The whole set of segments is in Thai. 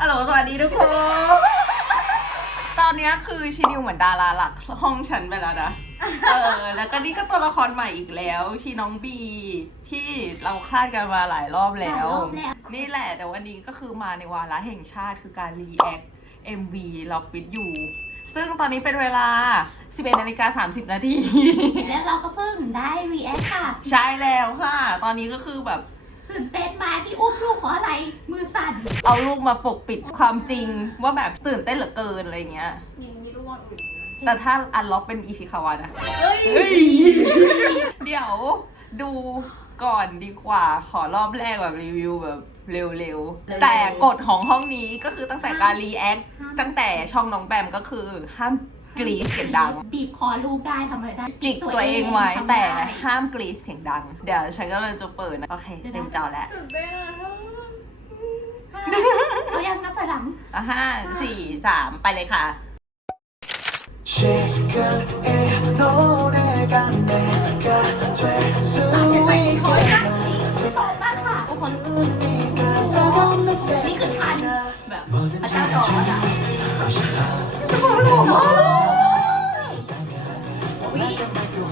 ฮัลโหลสวัสดีทุกคน ตอนเนี้ยคือชินิวเหมือนดาราหลักห้องฉันไปแล้วนะ เออ แล้วก็นี่ก็ตัวละครใหม่อีกแล้ว ชีน้องบี ที่เราคาดกันมาหลายรอบแล้ว หลายรอบแล้ว นี่แหละ แต่วันนี้ก็คือมาในวาระแห่งชาติคือการรีแอค MV ล็อกวิดอยู่ ซึ่งตอนนี้เป็นเวลา 11นาฬิกา30 นาที แล้วเราก็เพิ่งได้ react ค่ะ ใช่แล้วค่ะ ตอนนี้ก็คือแบบ ตื่นเต้นมาที่อุ้มลูกเพราะอะไรมือสั่นเอาลูกมาปกปิดความจริงว่าแบบตื่นเต้นเหลือเกินอะไรเงี้ยมีมีลูกบอลอื่นไหมแต่ถ้าอันล็อกเป็นอิชิคาวะนะเฮ้ยเดี๋ยวดูก่อนดีกว่าขอรอบแรกแบบรีวิวแบบเร็วๆ แต่กฎของห้องนี้ก็คือตั้งแต่การรีแอคห้ามตั้งแต่ช่องน้องแบมก็คือห้าม กรีดเสียงดัง บีบคอลูกได้ทำอะไรได้ จิกตัวเองไว้ ทำ แต่ ได้ ห้ามกรีดเสียงดัง เดี๋ยวฉันก็เลยจะเปิดนะ โอเค เต็มจอแล้ว ตื่นเต้นอะ เอายังนับถอยหลัง อ่ะห้าสี่สามไปเลยค่ะ 지금 이 노래가 내가 될 수 สามเป็นไป 있게 คอยนะชอบมากค่ะ 주니까 다가온 내 นี่คือทัน 생각 แบบพระเจ้าดอกอะ 하고 싶어 จะบอกห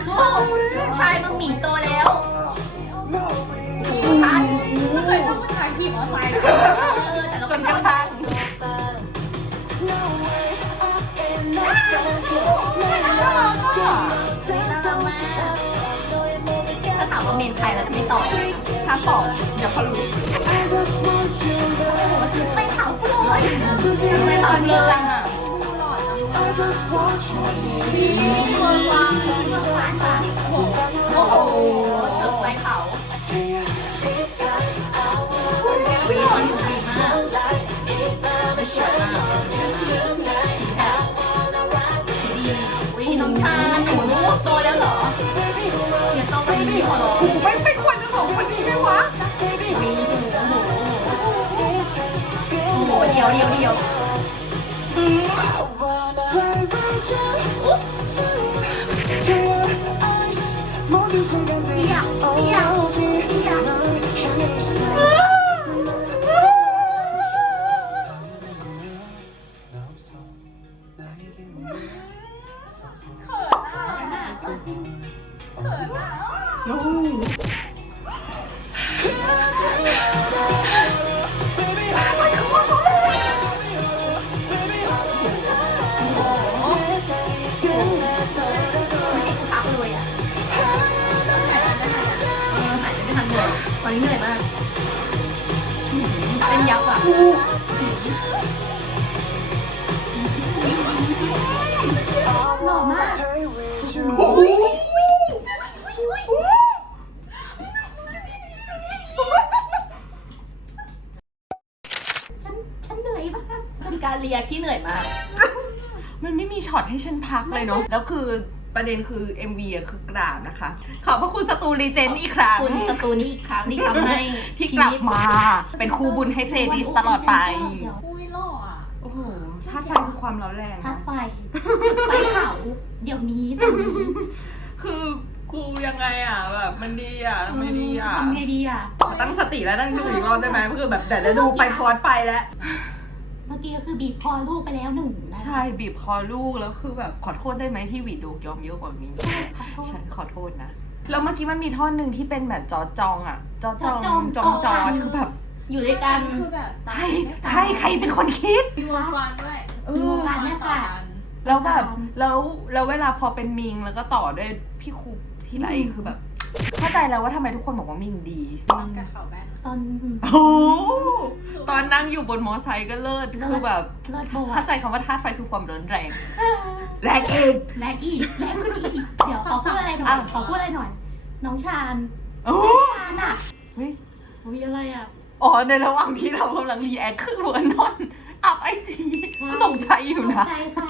ากลูกชายน้องหมีโตแล้ว no ทันไม่เคยชอบผู้ชายขี่มอเตอร์ไซค์นะแต่เราจก็นชกอบระทั่งถ้าถามว่าเมนใครเราจะไม่ตอบถ้าตอบเดี๋ยวเขารู้ไม่ถามกูเลยไม่ตอบเลยอะ I just want you I อ้โหเดียวเดี การเรียกที่เหนื่อยมาก มันไม่มีช็อตให้ฉันพักเลยเนาะแล้วคือประเด็นคือ MV อะคือกราบนะคะ ขอบพระคุณสตูรีเจนต์อีกครั้งคุณสตูนี้อีกครั้งที่ทำให้ที่กลับมา เป็นครูบุญให้เพลย์ลิสต์ตลอดไป อุ้ยหล่ออะโอ้โหธาตุไฟคือความร้อนแรงทัดนะไฟไฟเผาเดี๋ยวนี้ตอนนี้คือกูยังไงอะแบบมันดีอะไม่ดีอะ ทำไงดีอะขอตั้งสติแล้วนั่งดูอีกรอบได้ไหมคือแบบแต่จะดูไปฟอนต์ไปแล้วเมื่อกี้ก็คือบีบคอลูกไปแล้วหนึ่งนะใช่บีบคอลูกแล้วคือแบบขอโทษได้ไหมที่หวีดูยอมเยอะกว่านี้ขอโทษ ฉันขอโทษนะ แล้วเมื่อกี้มันมีท่อนหนึ่งที่เป็นแบบจอจองอะ จอจองจอจองจองจอเออคือแบบอยู่ด้วยกัน คือแบบใครใครใครเป็นคนคิดดูวงกรด้วยเอดูอกันแม่ค่ะ แล้วแบบแล้วแล้วเวลาพอเป็นมิงแล้วก็ต่อด้วยพี่ครูที่ไรคือแบบ เข้าใจแล้วว่าทำไมทุกคนบอกว่ามิงดีตอนกับเขาแบนตอนโอ้โห ตอนนั่งอยู่บนมอไซค์ก็เลิศคือแบบเลิศโบเข้าใจคำว่าธาตุไฟคือความร้อนแรง แรงเองแรงอีกแรงขึ้นอีก เดี๋ยวขอพูดอะไรหน่อยอ้าวขอพูดอะไรหน่อย น้องชาญโอ้ชาญอะเฮ้ยอุ้ยอะไรอะ อ๋อ ในระหว่างที่เรากำลังรีแอคคือเวอร์นอนอัพไอจีก็ตกใจอยู่นะใช่ค่ะ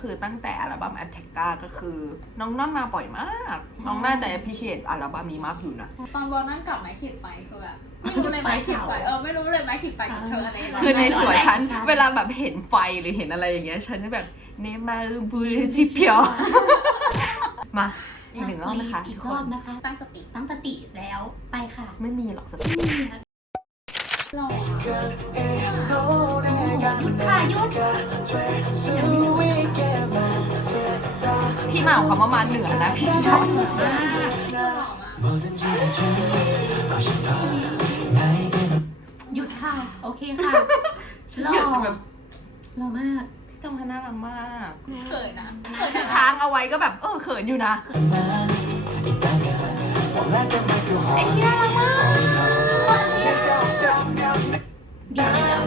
คือตั้งแต่อัลบั้ม a t t a c k a ก็คือ น้องน่อนมาบ่อยมาก น้องน่าจะ appreciate อัลบั้มนี้มากอยู่นะ ตอนบอลนั่งกับไม้ขีดไฟคือแบบไม่ รู้เลยไม้ขีดไฟเออไม่รู้เลยไม้ขีดไฟกับเธออะไรคือในหัวฉันเวลาแบบเห็นไฟหรือเห็นอะไรอย่างเงี้ยฉันจะแบบเนมาบูจิเพียวมาอีกหนึ่งรอบนะคะอีทุกกรคอนบนะคะตั้งสติตั้งสติแล้วไปค่ะ ไม่มีหรอกสติหล่อหยุดค่ะหยุดพี่มาของคำว่ามาเหนือนะพี่จอ นหล่อมากหยุดค่ะ โอเคค่ะหล่หยุดอแบบหล่อมาก พี่จอนน่ารักมากเขินนะเขินคือนะค้างเอาไว้ก็แบบ เออเขินอยู่นะไอ้ที่น่ารักมากเดี๋ยวเดี๋ยว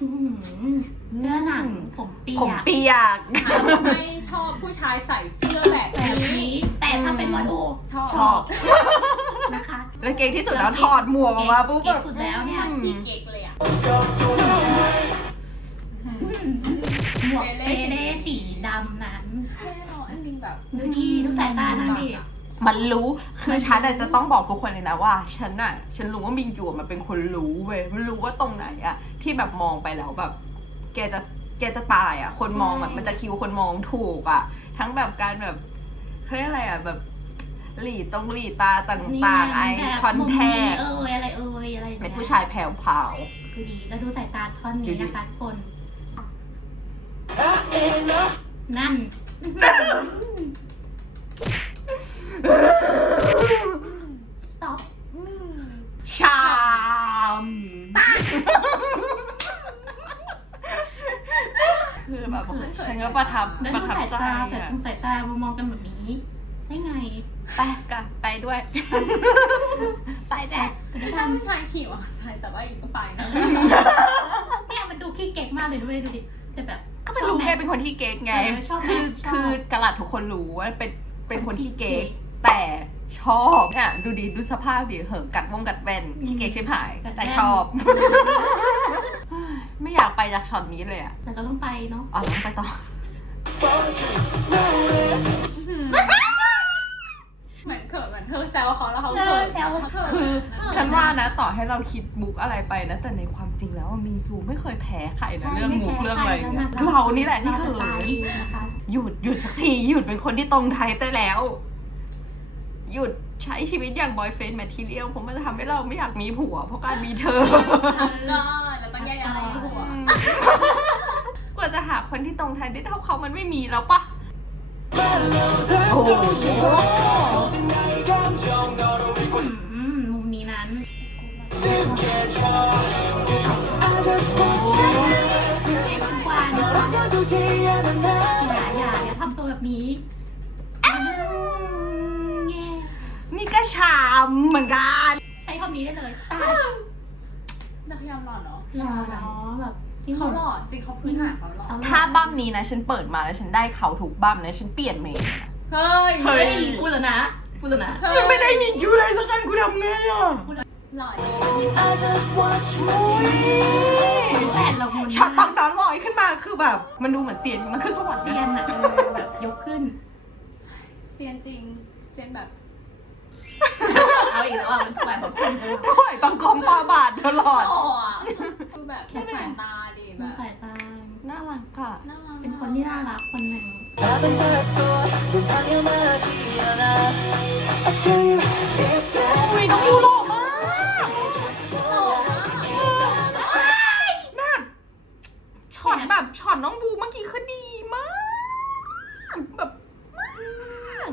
อื้อหือเนื้อหนังผมเปียผมกเปียก ไม่ชอบผู้ชายใส่เสื้อแบบแบบนี้นี้แต่ ถ้าเป็นวันโอชอบชอบ นะคะ แล้วเก่งที่สุดแล้วถอดหมวกออกมาปุ๊บเก่แบงบสุดแล้วเนี่ยขี้เก๊กเลยอะหมวกเปเล่สีดำนั้นเท่เนอะอันนี้แบบดูทีดูสายตานะพี่ มันรู้คือฉันอะจะต้องบอกทุกคนเลยนะว่า ฉันอะฉันรู้ว่ามิงจูอะมันเป็นคนรู้เว้ยมันรู้ว่าตรงไหนอะที่แบบมองไปแล้วแบบ แกจะแกจะตายอะคนมองแบบมันจะคิวคนมองถูกอะทั้งแบบการแบบ เขาเรียกอะไรอะแบบหลีตรงหลีตาต่างๆ ไอคอนแทคเอออะไรเอออะไรเป็นผู้ชายแผ่วเผาคือดีแล้วดูสายตาท่อนนี้นะคะทุกคนนั่นสต็อปชาม คือแบบฉันก็ประทับแล้วประดูทับสายใจตาแต่อะตรงสายตามองกันแบบนี้ ได้ไง ไปกันไปด้วย ไปแดกไม่ใช่ผู้ชายขี่มอเตอร์ไซค์แต่ว่าอีกก็ไปนะ เนี่ยมันดูขี้เก๊กมากเลยด้วยดูดิแต่แบบ ก็มันรู้ไงเป็นคนที่เก๊กไง เออชอบไหมคือชอบ คือกระลัดทุกคนรู้ว่าเป็นเป็นคนที่เก๊กคนที่เก๊กแต่ชอบเนี่ยดูดิดูสภาพดิเหอะกัดวงกัดแว่นที่เก๊กใช่ไหายกัดแว่นแต่ชอบ ไม่อยากไปจากช็อตนี้เลยอะแต่ก็ต้องไปเนาะอ๋อต้องไปต่อ เหมือนเขินเหมือนเธอแซวเขาแล้วเขาเอเขิอนแซวคือ ฉันว่านะต่อให้เราคิดมุกอะไรไปนะ แต่ในความจริงแล้วอะมินจูไม่เคยแพ้ใครนะ เรื่องมุกเรื่องอะไรอย่างเงี้ยเรานี่แหละที่เขินนะคะหยุดหยุดสักทีหยุดเป็นคนที่ตรงไทยได้แล้ว หยุดใช้ชีวิตอย่างบอยเฟนแมททีเรียลเพราะมันจะทำให้เราไม่อยากมีผัว เพราะการมีเธอ ก็ แล้วต้องแยกอะไรหัวกว่าจะหาคนที่ตรงไทยได้เท่าเขามันไม่มีแล้วปะโอ้โหอืมมุมนี้นั้น อย่าอย่าอย่าทำตัวแบบนี้อืมแง่นี่ก็ชามเหมือนกัน ใช้คำนี้ได้เลยตาช นักพยายามหล่อเนาะหล่อเนาะแบบที่เขาหล่อจริงเขาพื้นฐานเขาหล่อถ้าบั้มนี้นะฉันเปิดมาแล้วฉันได้เขาถูกบั้มนะฉันเปลี่ยนเมนนะเฮ้ยเฮ้ยพูดแล้วนะพูดแล้วนะยังไม่ได้มีคิวเลยสักกันกูทำไงอะหล่อแปดเรามุนช็อตตอนนั้นลอยขึ้นมาคือแบบ มันดูเหมือนเสียนมันคือสวรรค์เซียนอะเออแบบยกขึ้นเซียนจริงเซียนแบบเอาอีกแล้วอะมันถวายผมคุณเลยไม่ไหวบังกอมปาบาทตลอด คนหนึ่งอุ้ยน้องยูหล่อมากแบบช็อตแบบช็อตน้องบูเมื่อกี้คือดีมาก แบบมาก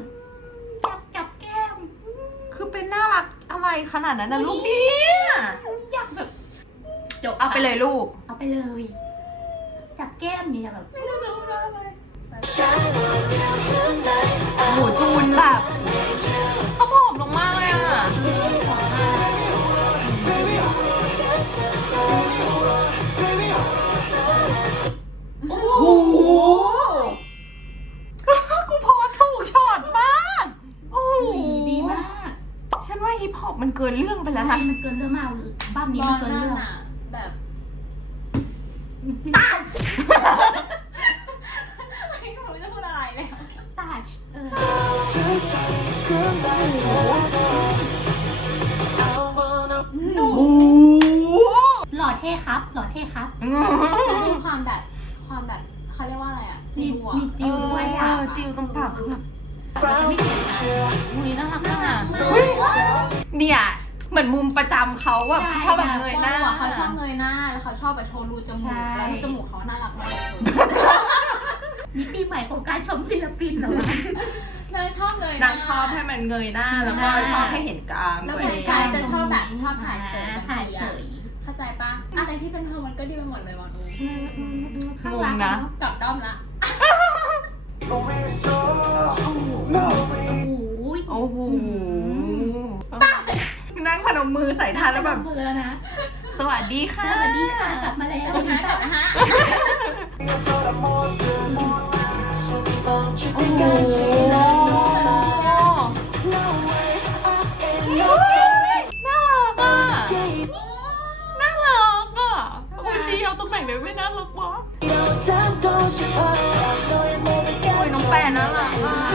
จับจับแก้ม คือเป็นน่ารักอะไรขนาดนั้นนะลูกเนี่ยอยากแบบจบเอาไปเลยลูก เอาไปเลย จับแก้มเนี่ยแบบ ไม่รู้จะพูดว่าอะไร Shine on you tonight โหจูนแบบเขาผอมลงมากเลยอะ Baby hold on yes baby hold on baby hold on โอ้โห กูโพสถูกช็อตมาก โอ้โหดีดีมาก ฉันว่าฮิปฮอปมันเกินเรื่องไปแล้วใช่นะมันเกินเรื่องมากบ้านนี้บอมันลเกินนั่นเรื่องอะแบบ หหล่อเท่ครับ หล่อเท่ครับแล้วดูความแบบความแบบเขาเรียกว่าอะไรอะมีจิ๋วอะมีจิวด้วยอะเออจิวตรงปากคือแบบ round you อุ้ยน่ารักมากเฮ้ยเนี่ยเหมือนมุมประจำเขาแบบใช่ชอบแบบเงยหน้าว่าเขาชอบเงยหน้าแล้วเขาชอบแบบโชว์รูจมูกใช่แล้วรูจมูกเขาน่ารักมากเลยมิติใหม่ของการชมศิลปินเหรอวะ นางชอบเลยนางชอบให้มันเงยหน้า แล้วก็ชอบให้เห็นกรามแล้วคนไทยจะชอบแบบชอบถ่ายเสยถ่ายเสยเข้าใจปะอะไรที่เป็นเธอมันก็ดีไปหมดเลยวะดูงงนะจับด้อมละโอ้โหนั่งพนมมือใส่ทานแล้วแบบมือแล้วนะ สวัสดีค่ะ สวัสดีค่ะกลับมาแล้วนะกลับนะฮะโอ้โห โอ้ยน้องแป้นน่ารักมาก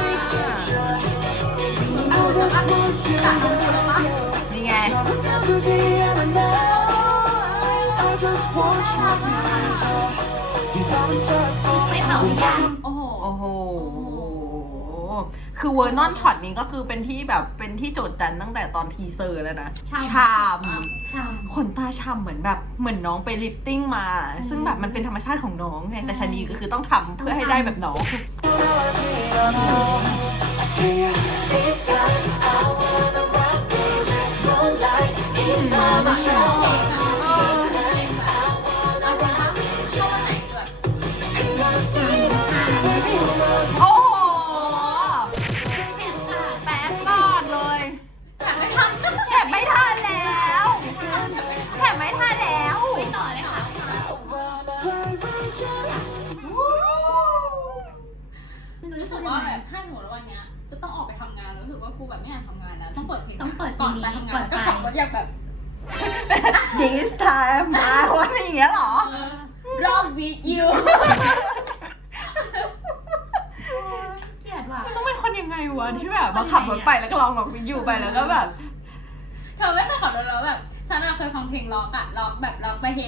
นี่ไง ไม่เผายางโอ้โห คือเวอร์นอนช็อตนี้ก็คือเป็นที่แบบเป็นที่โจทย์จันตั้งแต่ตอนทีเซอร์แล้วนะชาม ชาม ขนตาชามเหมือนแบบเหมือนน้องไปลิฟติ้งมา ซึ่งแบบมันเป็นธรรมชาติของน้องไงแต่ชะนีก็คือต้องทำเพื่อให้ได้แบบน้อง รู้สึกว่าแบบถ้าสมมติวันเนี้ย จะต้องออกไปทำงานแล้วรู้สึกว่ากูแบบไม่อยากทำงานแล้ว ต้องเปิดเพลงต้องเปิดเพลก่องนนี้ไปทำงาก่อนนไปก็ขับรถอย่างแบบ this time มาวันอย่างเงี้ยเหรอรอบ with you เกลียดว่ะมันต้องเป็นคนยังไงวะที่แบบมาขับรถไปแล้วก็ลองลองวิวไปแล้วก็แบบเธอไม่เคยขับรถแล้วแบบฉันอะเคยฟังเพลงล็อกอะล็อกแบบล็อกไปเฮ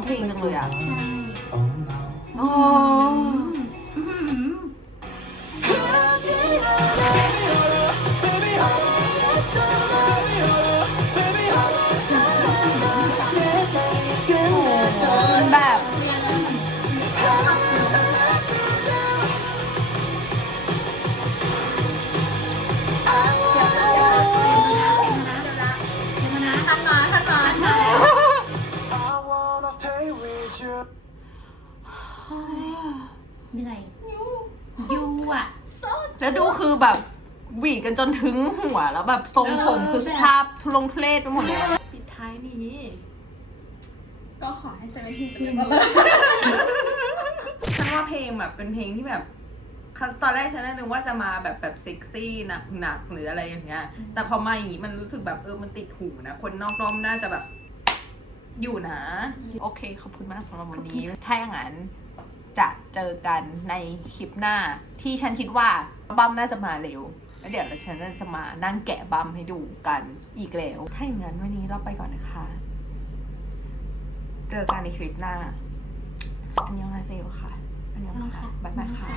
ร้องเพลงจังเลยอะ ใช่ Oh no อ๋อ เหนื่อยยูอะ แล้วดูคือแบบหวีดกันจนถึงหัวแล้วแบบทรงผมคือสภาพทุลงทุเลศไปหมดเลยปิดท้ายนี้ก็ขอให้เซเว่นทีนเป็นเลยฉันว่าเพลงแบบเป็นเพลงที่แบบตอนแรกฉันนึกว่าจะมาแบบแบบเซ็กซี่หนักหนักๆหรืออะไรอย่างเงี้ย แต่พอมาอย่างงี้มันรู้สึกแบบเออมันติดหูนะ คนนอกรอบน่าจะแบบอยู่นะ โอเค ขอบคุณมากสำหรับวันนี้ ถ้าอย่างนั้น จะเจอกันในคลิปหน้า ที่ฉันคิดว่าบัมน่าจะมาเร็ว แล้วเดี๋ยวฉันจะมานั่งแกะบัมให้ดูกันอีกแล้ว ถ้าอย่างนั้นวันนี้เราไปก่อนนะคะ เจอกันในคลิปหน้า อันยองฮาเซลค่ะ อันยองค่ะ บ๊ายบายค่ะ